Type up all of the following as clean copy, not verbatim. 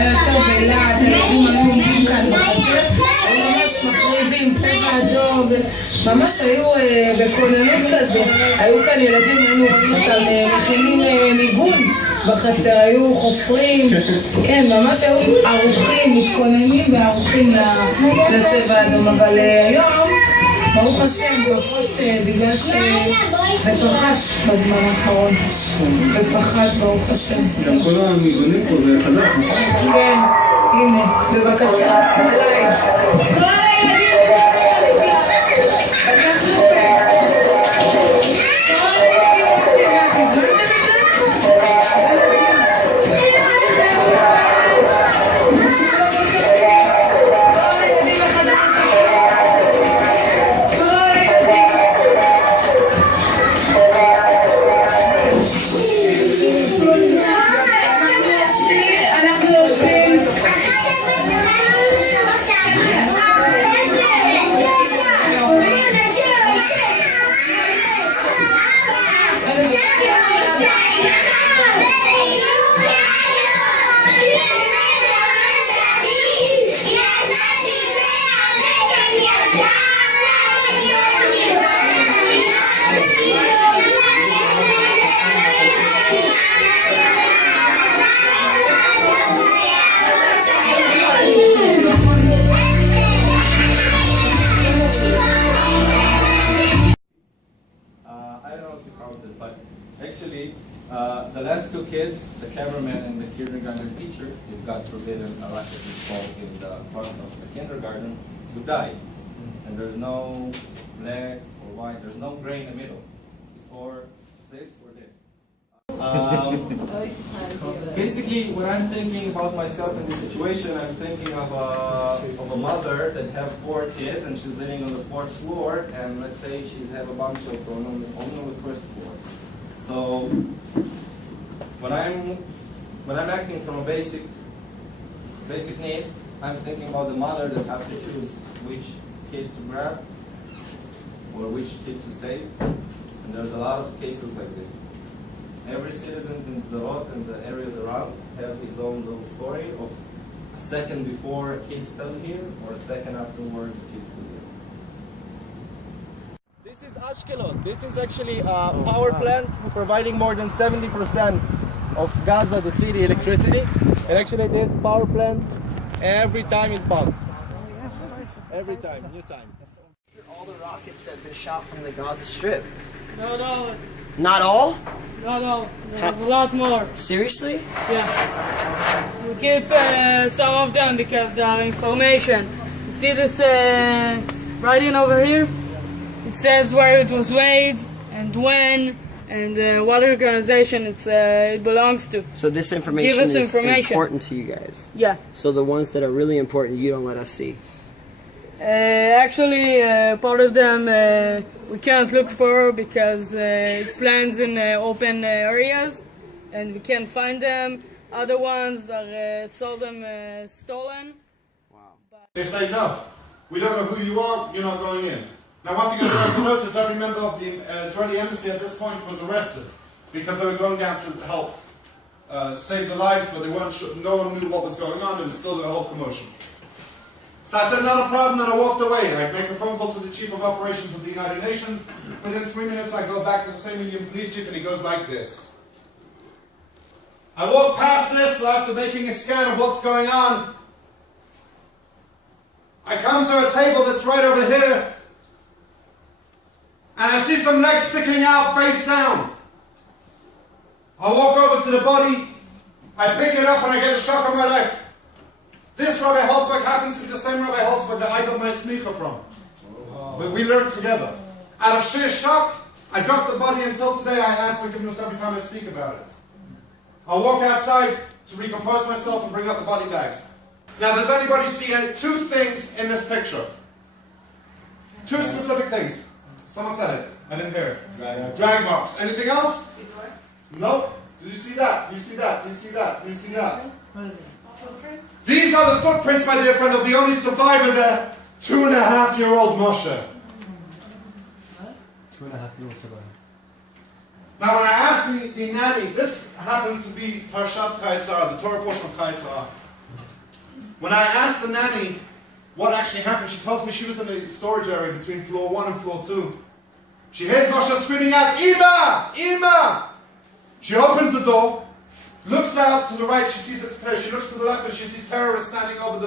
היה יותר בלעד, הילדים היו עומדים כאן בחצר, היו ממש מקריבים, צבע אדום, ממש היו בכוננות כזו, היו כאן ילדים, היינו רואים אותם מכינים מיגון בחצר, היו חופרים, כן, ממש היו ערוכים, מתכוננים וערוכים לצבע האדום, אבל היום, ברוך השם, פחות בגלל שזה פחת בזמן האחרון, ופחת ברוך השם. גם כל המיגונים פה זה חזק, נכון? כן, הנה, בבקשה, עליי. The last two kids, the cameraman and the kindergarten teacher, if God forbid a rocket would fall in the front of the kindergarten, would die. And there's no black or white, there's no gray in the middle. It's or this or this. Basically, when I'm thinking about myself in this situation, I'm thinking of a mother that have 4 kids and she's living on the 4th floor, and let's say she's have a bunch of children only on the 1st floor. So when I'm acting from a basic needs, I'm thinking about the mother that have to choose which kid to grab or which kid to save, and there's a lot of cases like this. Every citizen in Sderot and the areas around have his own little story of a second before kids still here or a second afterward kids still here. This is Ashkelon. This is actually a power plant providing more than 70% of Gaza, the city, electricity. And actually this power plant every time is bombed. Every time, new time. All the rockets that have been shot from the Gaza Strip. Not all. Not all? Not all. There's a lot more. Seriously? Yeah. We keep some of them because they are information. You see this writing over here? It says where it was made and when and what organization it belongs to. So this information is important to you guys? Yeah. So the ones that are really important you don't let us see? Actually, part of them we can't look for because it lands in open areas and we can't find them. Other ones are seldom stolen. Wow. They say no, we don't know who you are, you're not going in. Now one thing I have to notice, every member of the Israeli embassy at this point was arrested because they were going down to help save the lives, but they weren't sure, no one knew what was going on, and it was still a whole commotion. So I said, not a problem, and I walked away. I make a phone call to the Chief of Operations of the United Nations. Within 3 minutes I go back to the same Indian police chief and he goes like this. I walk past this after making a scan of what's going on. I come to a table that's right over here. And I see some legs sticking out face down. I walk over to the body. I pick it up and I get a shock of my life. This Rabbi Holzberg happens to be the same Rabbi Holzberg that I got my smicha from. But we learned together. Out of sheer shock, I dropped the body until today. I ask forgiveness every time I speak about it. I walk outside to recompose myself and bring out the body bags. Now, does anybody see two things in this picture? Two specific things. Someone said it. I didn't hear it. Drag marks. Anything else? No. Did you see that? Did you see that? Did you see that? Did you see that? These are the footprints, my dear friend, of the only survivor there, 2.5-year-old Moshe. 2.5-year-old survivor. Now when I asked the nanny, this happened to be Parshat Chai Sarah, the Torah portion of Chai Sarah. When I asked the nanny what actually happened, she tells me she was in the storage area between floor 1 and floor 2. She hears Moshe screaming out, Ima! Ima! She opens the door, looks out to the right, she sees it's clear. She looks to the left and she sees terrorists standing over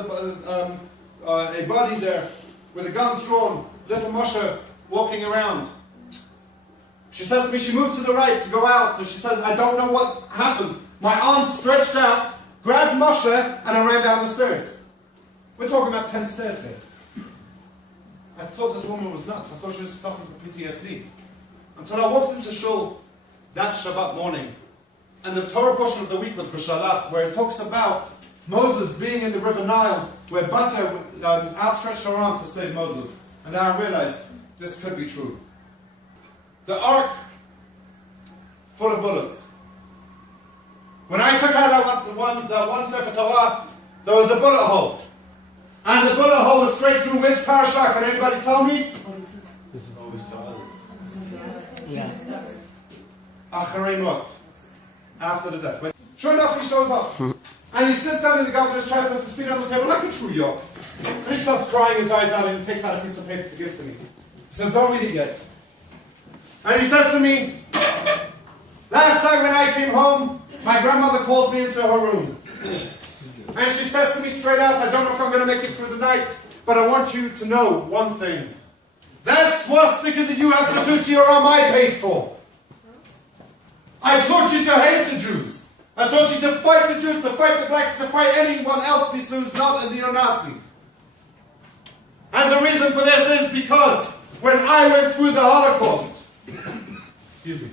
a body there with the guns drawn. Little Moshe walking around. She says to me, she moved to the right to go out, and she said, I don't know what happened. My arms stretched out, grabbed Moshe, and I ran down the stairs. We're talking about 10 stairs here. I thought this woman was nuts. I thought she was suffering from PTSD. Until I walked into shul that Shabbat morning, and the Torah portion of the week was B'Shalach, where it talks about Moses being in the river Nile, where Bata outstretched her arm to save Moses. And then I realized this could be true. The ark, full of bullets. When I took out that one Sefer Torah, there was a bullet hole. And the bullet hole was straight through which parasha? Can anybody tell me? Acharei Mot. After the death. Sure enough, he shows up. And he sits down in the governor's chair, puts his feet on the table like a true yop. And he starts crying his eyes out and he takes out a piece of paper to give to me. He says, don't read it yet. And he says to me, last time when I came home, my grandmother calls me into her room. And she says to me straight out, I don't know if I'm going to make it through the night, but I want you to know one thing. That swastika that you have to do to your arm, I paid for. I taught you to hate the Jews. I taught you to fight the Jews, to fight the blacks, to fight anyone else who's not a neo-Nazi. And the reason for this is because when I went through the Holocaust, excuse me,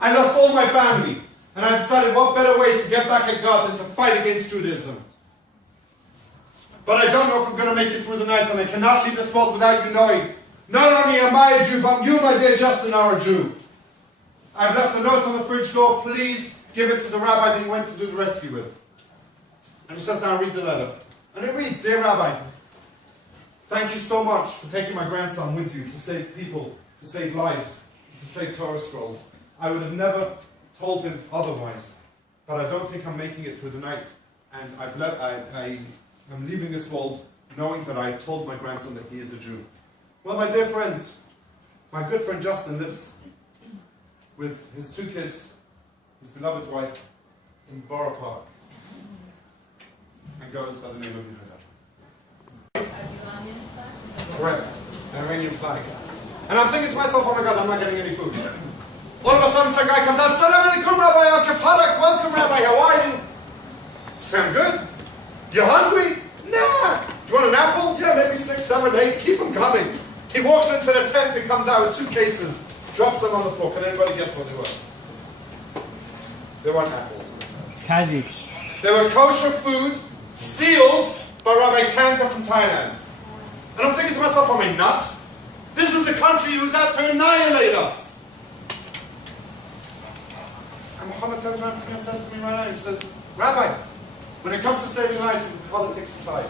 I lost all my family. And I decided what better way to get back at God than to fight against Judaism. But I don't know if I'm going to make it through the night, and I cannot leave this world without you knowing. Not only am I a Jew, but you, my dear Justin, are a Jew. I've left a note on the fridge door. Please give it to the rabbi that you went to do the rescue with. And he says, now read the letter. And it reads, Dear Rabbi, thank you so much for taking my grandson with you to save people, to save lives, to save Torah scrolls. I would have never told him otherwise, but I don't think I'm making it through the night, and I am leaving this world knowing that I've told my grandson that he is a Jew. Well, my dear friends, my good friend Justin lives with his 2 kids, his beloved wife, in Borough Park, and goes by the name of Yehuda. Correct, an Iranian flag. And I'm thinking to myself, oh my God, I'm not getting any food. All of a sudden, some guy comes out, Assalamu alaikum, Rabbi Akif Halak, welcome, Rabbi, how are you? I say, I'm good. You hungry? Nah. Do you want an apple? Yeah, maybe 6, 7, 8. Keep them coming. He walks into the tent and comes out with 2 cases, drops them on the floor. Can anybody guess what they were? They weren't apples. Kadik. They were kosher food, sealed by Rabbi Kanta from Thailand. And I'm thinking to myself, am I nuts? This is a country who's out to annihilate us. And Muhammad turns around to me and says to me right now, he says, Rabbi, when it comes to saving lives, put politics aside.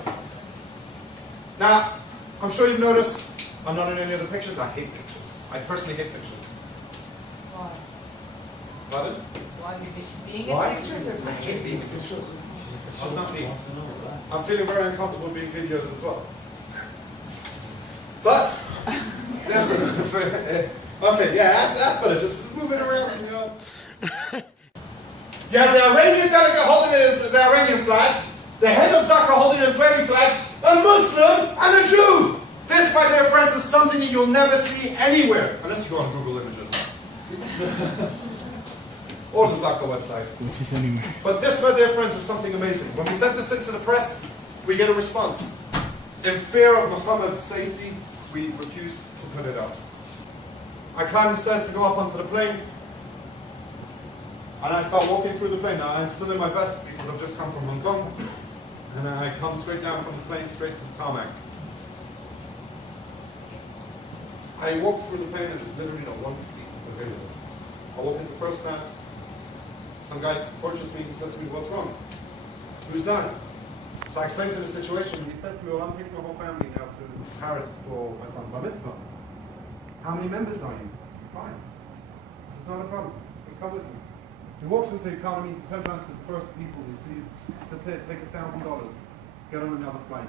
Now, I'm sure you've noticed, I'm not in any of the pictures. I hate pictures. I personally hate pictures. Why? Pardon? Why? Because being Why? in pictures or I hate being in pictures. It's just not me. I'm feeling very uncomfortable being videoed as well. But, listen, okay, yeah, that's better. Just move it around, you know. You have the Iranian delegate holding the Iranian flag, the head of Zaka holding the Israeli flag, a Muslim and a Jew. This, my dear friends, is something that you'll never see anywhere, unless you go on Google Images. Or the Zaka website. But this, my dear friends, is something amazing. When we sent this into the press, we get a response. In fear of Muhammad's safety, we refused to put it up. I climbed the stairs to go up onto the plane, and I start walking through the plane. Now, I'm still in my vest because I've just come from Hong Kong, and I come straight down from the plane, straight to the tarmac. I walk through the plane and there's literally not one seat available. I walk into first class. Some guy approaches me, he says to me, what's wrong? Who's dying? So I explain to the situation. He says to me, well, I'm taking the whole family now to Paris for my son's bar mitzvah. How many members are you? 5. It's not a problem. You come with me. He walks into the economy, he turns around to the first people he sees, says, "Here, take $1,000, get on another flight."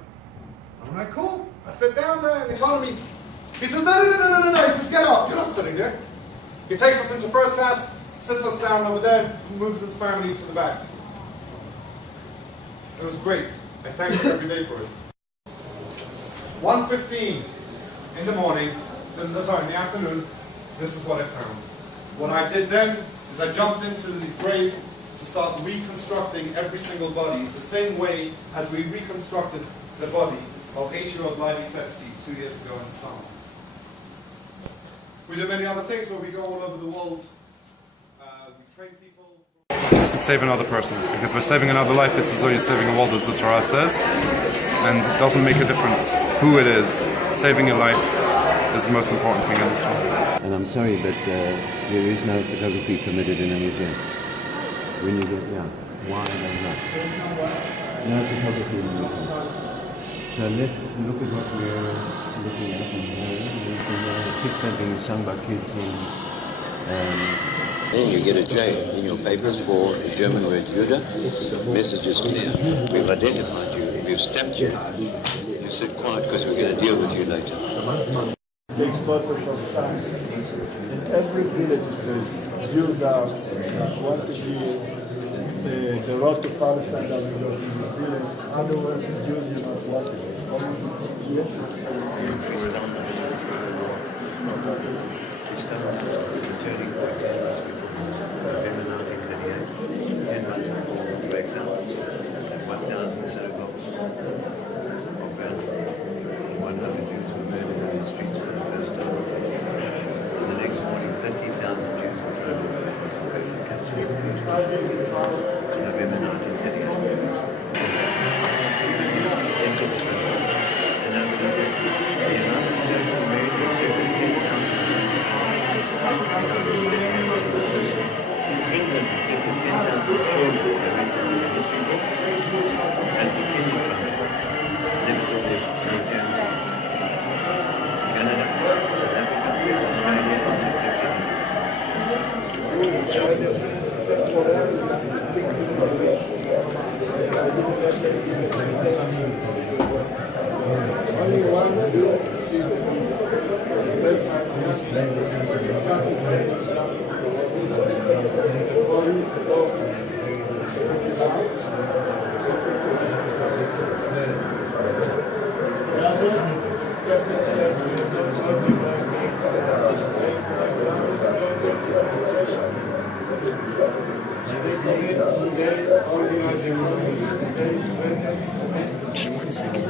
I'm like, "Cool." I sit down there in the economy. He says, "No. He says, "Get up, you're not sitting there." He takes us into first class, sits us down over there, moves his family to the back. It was great. I thank him every day for it. 1:15 in the morning, in the afternoon, this is what I found. What I did then is I jumped into the grave to start reconstructing every single body, the same way as we reconstructed the body of 8-year-old Levi Kletsky 2 years ago in the summer. We do many other things where we go all over the world. We train people. This is save another person, because by saving another life, it's as though you're saving a world, as the Torah says, and it doesn't make a difference who it is. Saving a life is the most important thing in this world. And I'm sorry, but there is no photography permitted in a museum. When you get, why not? No photography in the museum. So let's look at what we're looking at. And a picture being sung by kids Then you get a J in your papers for German red Judah. The message is clear. We've identified you. We've stamped you. You sit quiet because we're going to deal with you later. Takes photos of signs. In every village it says, Jews are not wanted here. The road to Palestine doesn't go to the village. Otherwise, the Jews are not wanted. Just 1 second.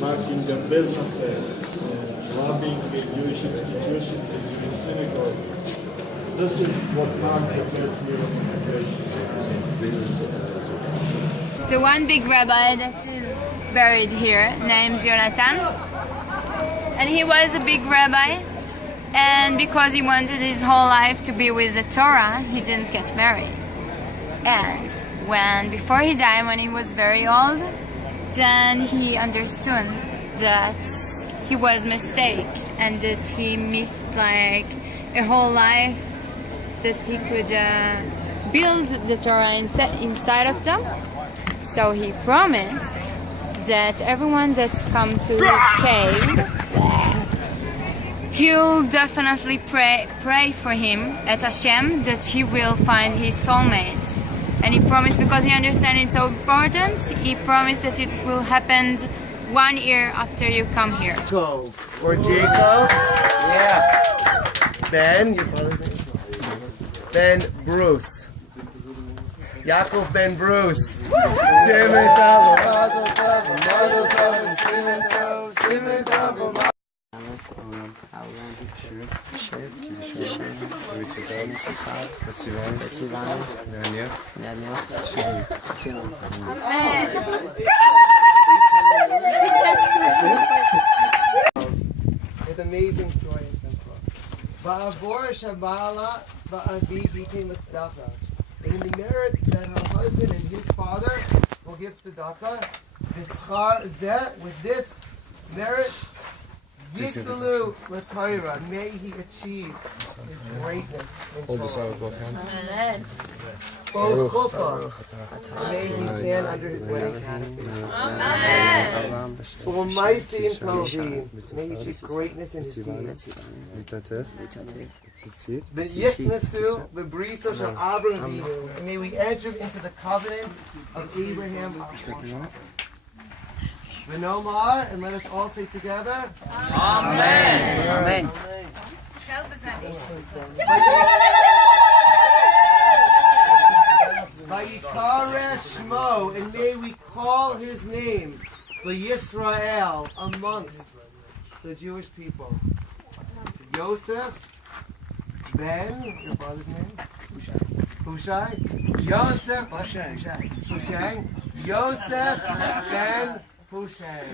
Marking the businesses, robbing Jewish institutions and the synagogue. This is what marks the first year of immigration. The one big rabbi that is buried here named Jonathan, and he was a big rabbi, and because he wanted his whole life to be with the Torah, he didn't get married. And before he died, when he was very old, then he understood that he was mistake and that he missed like a whole life that he could build the Torah inside of them. So he promised that everyone that's come to his cave, he'll definitely pray for him at Hashem that he will find his soulmate. And he promised, because he understands it's so important, he promised that it will happen 1 year after you come here. Go. Or Jacob. Yeah. Ben, your father's name? Ben Bruce. Yaakov Ben Bruce. Simen Tov, Mazel Tov, Mazel Tov, Simen Tov, Simen Tov. amazing joy and simcha. Ba'avor shabala ba'avi yitin l'tzedakah. And in the merit that her husband and his father will give tzedakah, v'schar zeh, with this merit, Yikdalu l'Torah, may he achieve his greatness in Hold this out Torah. with both hands. Amen. Both chuppah, may he stand under his wedding canopy. Amen. For my sin tovim, may he achieve greatness in his deeds. V'yiknasu v'briso shel Abraham Avinu, and may we enter into the covenant of Abraham our forefather. V'nomar, and let us all say together. Amen. Amen. Vayikare Shmo, and may we call his name, Yisrael, amongst the Jewish people. Yosef, Ben, your father's name? Hushai. Yosef, Hushai. Yosef, Ben, Hushai.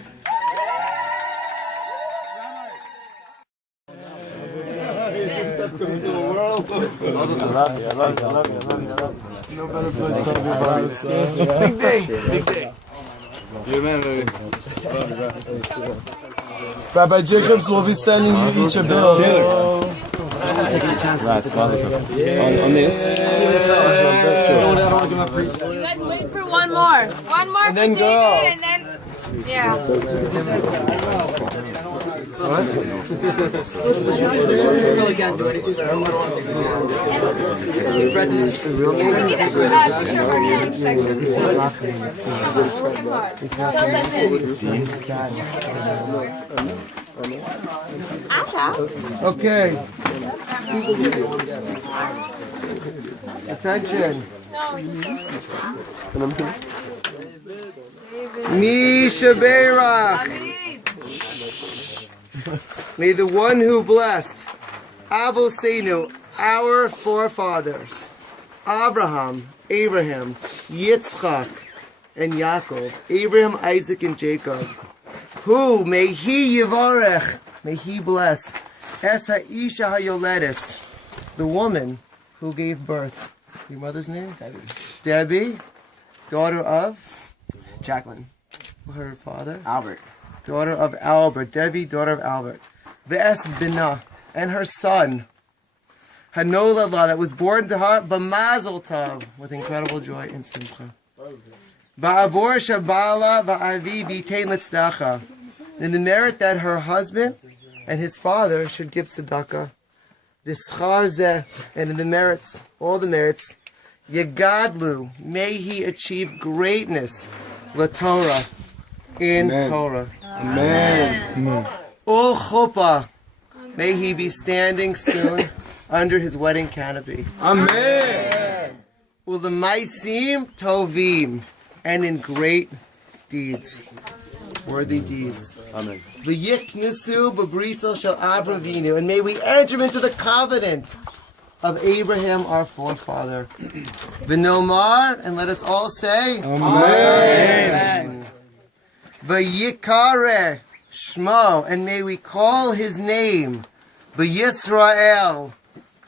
Into the world. I love you. No better place to talk about it. Big day. You man, Rabbi Jacobs will be sending you each a bill. Taking a chance on this. You guys wait for one more. One more and for then David, girls. and then yeah. What? We need a ceremonies section. Come on, we're looking hard. Okay. Attention. Misha Beirach. May the one who blessed Avosenu, our forefathers, Abraham, Yitzchak, and Yaakov, Abraham, Isaac, and Jacob, who may he yivarech, may he bless, es ha'isha hayoledes, the woman who gave birth. Your mother's name? Debbie, daughter of Jacqueline. Her father? Albert. Daughter of Albert. Debbie, daughter of Albert. Ve'es bina, and her son. Hanolala, that was born to her, b'mazel tov, with incredible joy and simcha. Ba'avor shabala va'avi b'itein l'tzedakah. In the merit that her husband and his father should give tzedakah. V'schar zeh, and in the merits, all the merits, Yegadlu, may he achieve greatness, LaTorah, in Amen. Torah. Amen. Ul chuppah, may he be standing soon under his wedding canopy. Amen. U'lemaisim tovim, and in great deeds, worthy deeds. Amen. V'yiknisu b'brisel shel Avraham Avinu, and may we enter into the covenant of Abraham, our forefather. V'nomar, and let us all say, Amen. V'yikare Shmo, and may we call his name, Yisrael,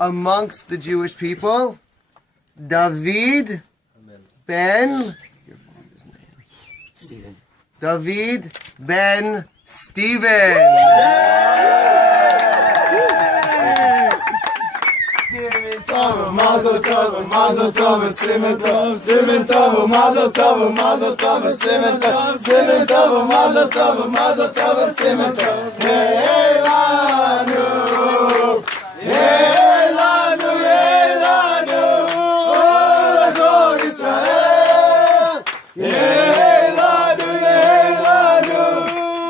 amongst the Jewish people, David ben, your father's name, Stephen. David ben Stephen. Mazel tov, mazel tov, simen tov, mazel tov, mazel tov, simen tov, mazel tov, mazel tov, simen tov. Hey lanu, oh Israel. Hey lanu,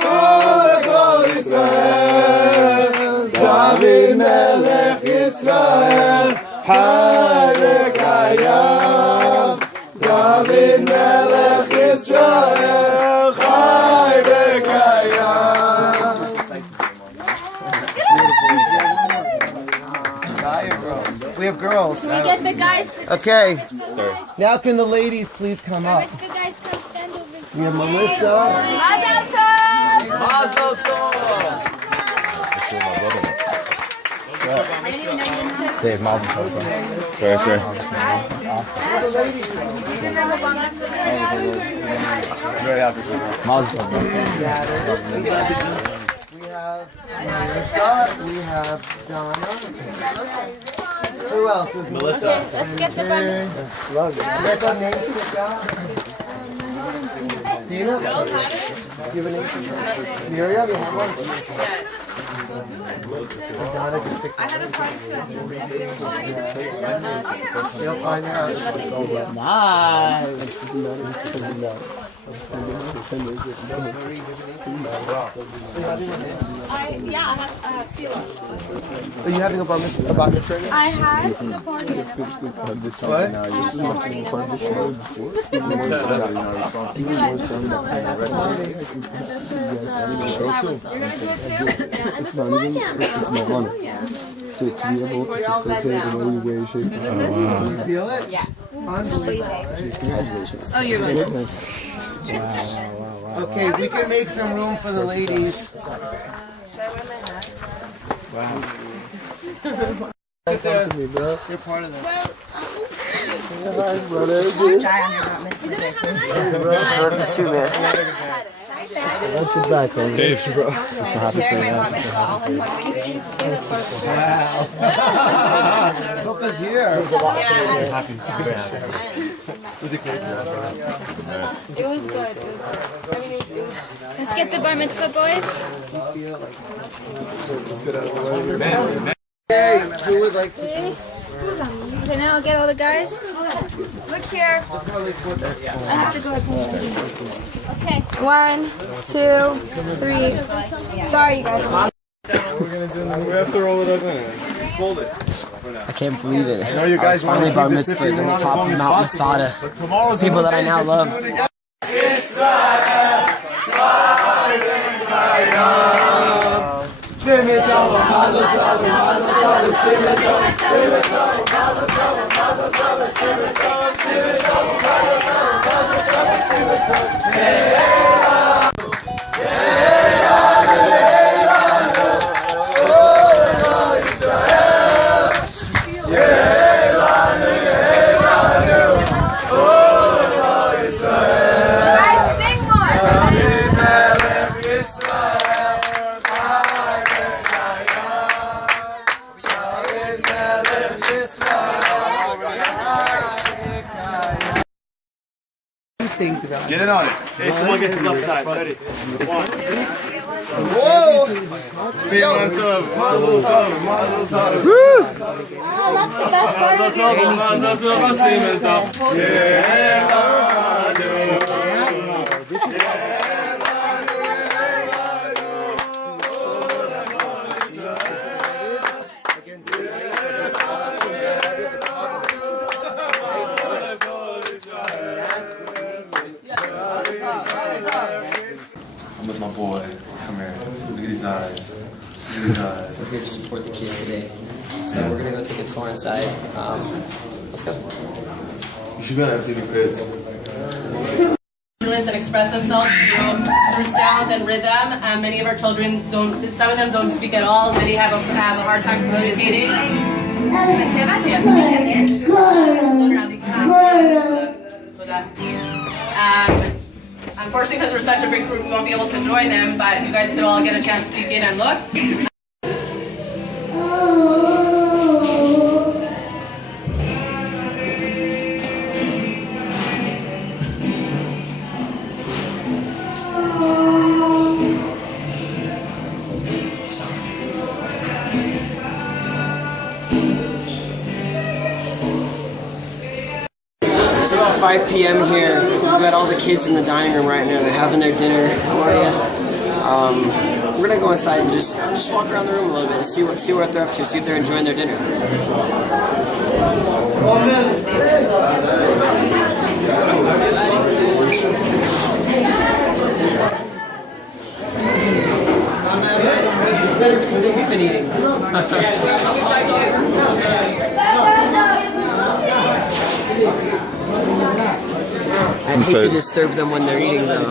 oh Israel. David melech Israel. Hayekayam, David Melech Yisrael, Hayekayam. We have girls. Can we get the guys? Okay. Now can the ladies please come up? The guys come stand over here. We have Melissa. Mazel tov! Mazel tov! Dave, Mazel Tov. Sorry, sorry. Very happy for you. Mazel Tov. We have Melissa. We have Donna. Who else is Melissa. Let's get the bun. Love it. That's our name. Dina? Do you have a name? Miriam, you have one? Donna can pick I had a party too. You'll find out. Nice. I have Sila. Are you having a bar mitzvah right now? I had the party. It's not even, it's my honor to be able to facilitate in any way, shape, or form. Do you feel it? Yeah. Congratulations. Oh, you're good. Wow. Okay, we can make some room for the ladies. Should I wear my hat? Wow. You're part of this. Hi, brother. That's your back, homie. Dave, bro. I'm so happy for you. Wow. Hope is here. It was a lot to be happy. Very happy. Was it great? It was good. I mean, it was. Let's get the bar mitzvah, boys. Let's get out of the way. Hey, who would like to do? Okay, now I'll get all the guys. Look here. I have to go. Okay. 1, 2, 3. Sorry, you guys. We have to roll it up in. Fold it. I can't believe it. I know you guys finally bar mitzvah on the top of Mount Masada. People that I now love. Get it on it. Hey, someone get to the left side. Ready? Whoa! Mazel tov. Mazel tov. Mazel tov. Oh, that's the best part of the Mazel tov. Mazel tov. I'm with my boy. Come here. Look at these eyes. Look at these eyes. We're here to support the kids today. So we're going to go take a tour inside. Let's go. You should go to MTV Cribs. And express themselves through sound and rhythm. Many of our children don't. Some of them don't speak at all. Many have a hard time communicating. Unfortunately, because we're such a big group, we won't be able to join them. But you guys could all get a chance to peek in and look. It's about 5 p.m. here. We've got all the kids in the dining room right now. They're having their dinner. How are you? We're gonna go inside and just walk around the room a little bit and see what they're up to. See if they're enjoying their dinner. It's better food than we've been eating. I hate to disturb them when they're eating, though.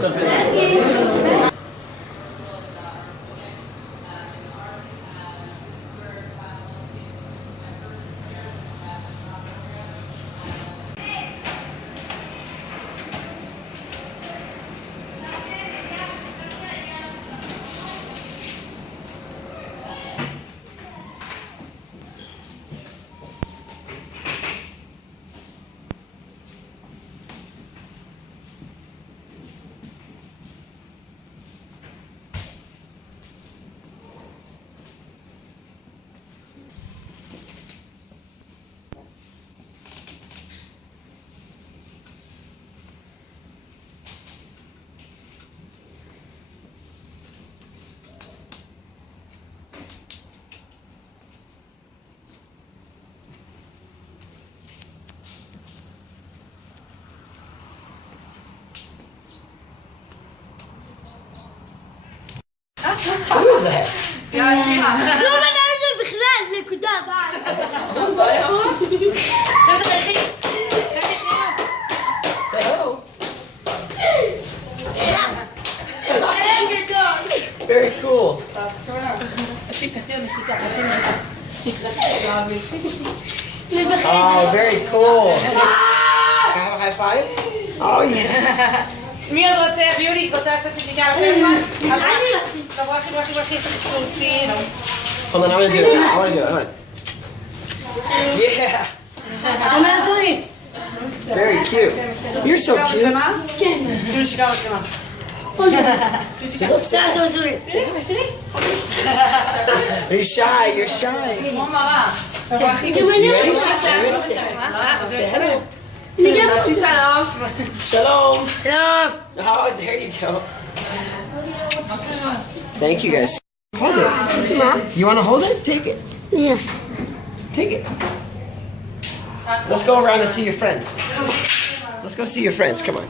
בכלל, נקודה, ביי. Say hello. Very cool. Oh, very cool. Can I have a high five? Oh, yes. מי עוד רוצה? יולי, רוצה לעשות נשיקה לכם? ברכי, סוצים. Hold on, I want to do it. I want to do it. Hold on. Yeah. Very cute. You're so cute. You're shy. You're shy. You ready? Say hello. Shalom. Shalom. Oh, there you go. Thank you guys. Hold it. You want to hold it? Take it. Yeah. Take it. Let's go around and see your friends. Let's go see your friends. Come on.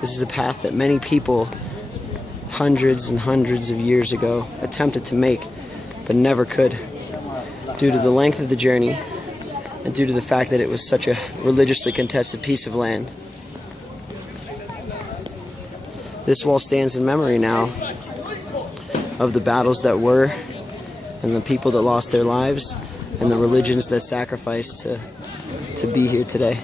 This is a path that many people, hundreds and hundreds of years ago, attempted to make, but never could, due to the length of the journey and due to the fact that it was such a religiously contested piece of land. This wall stands in memory now of the battles that were, and the people that lost their lives, and the religions that sacrificed to be here today.